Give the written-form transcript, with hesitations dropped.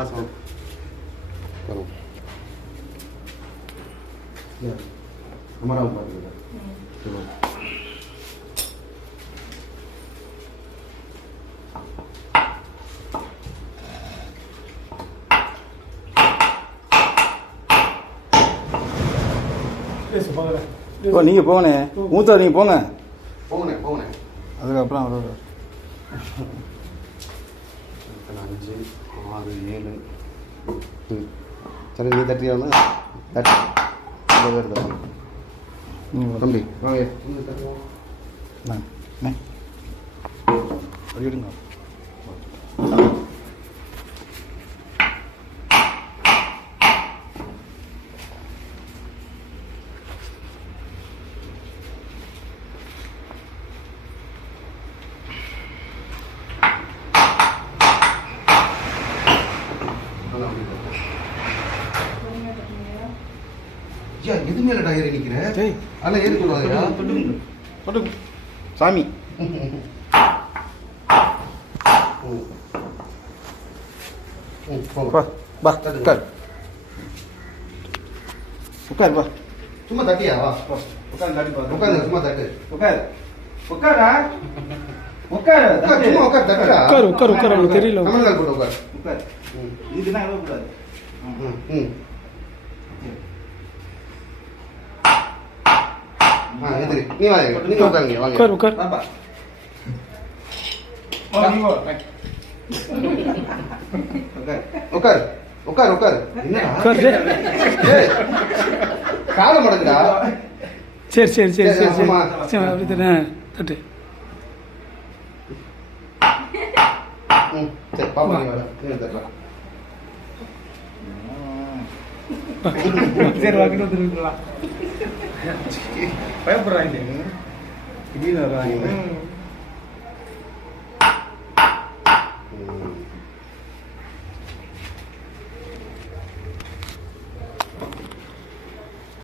பாசம் வரும். அமராவதி பார்த்துக்கிட்டேன். ஓ நீங்கள் போங்கண்ணே, மூத்தா நீங்கள் போங்க. போங்கண்ணே அதுக்கப்புறம் அவர் 5 6 7. சரி நீ தட்டியா தட்டி பேர் தட்டி தம்பி வாங்க விடுங்க. எது மேலடா ஏறி நிக்கிறேன்? அதெல்லாம் ஏறி கொள்வாங்க சாமி. பா உட்கார் உட்கார் பா. சும்மா தட்டியா வா உட்காந்து தட்டி பா. உட்காந்து சும்மா தட்டு. உட்கார் உட்காரா உட்கார் சும்மா உட்கார் தட்டுடா. உட்கார் அவனுக்கு தெரியல. கமல்கால் போட்டு உட்கார். உட்கார். இதுனா எவ்வளோ கூடாது. எதிரி நீ வாங்க, நீங்க உட்காருங்க வாங்க. உட்கார் வாப்பா. உட்கார் உட்கார் உட்கார். என்னடா கால மடங்குடா. சரி அப்படித்தானே தட்டு. சரி பாப்பா நீ வர நீ தரலாம். சரி வாங்கிட்டு வந்துருக்கலாம். பயப்படுறாங்க. திடீர்னு வர்றாங்க.